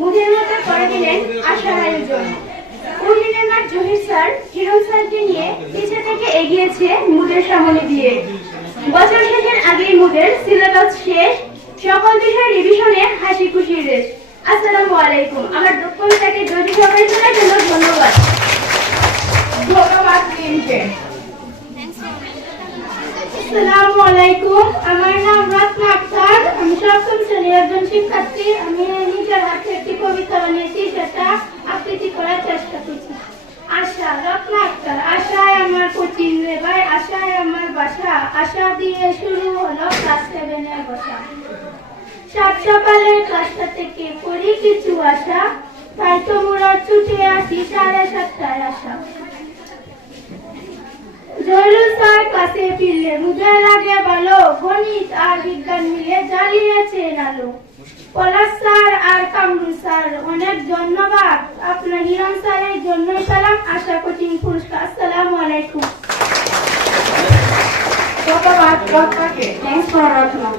মুখের মতো করে দিলেন আশার আয়োজন। উর্মিনের জহির স্যার হিরণ স্যারকে নিয়ে পিছে থেকে এগিয়েছে মুদের সামনে দিয়ে। বছর শেষের আগেই মুদের সিলেবাস শেষ, সকল বিষয় রিভিশনের হাসি খুশি রেশ। আসসালামু আলাইকুম। আমার দক্ষতাকে জড়িত সবাই শোনার জন্য ধন্যবাদ। আসসালামু আলাইকুম। আমার নাম রত্না আক্তার। আমি সপ্তম শ্রেণীর একজন শিক্ষার্থী। আমি নিজের হাতে একটি কবিতা বানিয়েছি, সেটা আবৃত্তি করার চেষ্টা করছি। আশা, রত্না আক্তার। আশায় আমার কোচিং রে ভাই, আশায় আমার বাসা, আশা দিয়ে শুরু হলো ক্লাস 7-এর বসা। সাত সকালের ক্লাসটা থেকে পড়ি কিছু আশা, তাই তো মোরা ছুটে আসি 7:30টায় আসা। জহিরুল স্যার ক্লাসে ফিরলে মুদের লাগে ভালো, গণিত আর বিজ্ঞান মিলে জ্বালিয়েছেন আলো। পলাশ স্যার আর কামরুল স্যার অনেক ধন্যবাদ, আপনার হিরণ স্যারের জন্য সালাম, আশা কোচিং পুরস্কার। আসসালামু আলাইকুম। ধন্যবাদ রত্নাকে। Thanks for Ratna.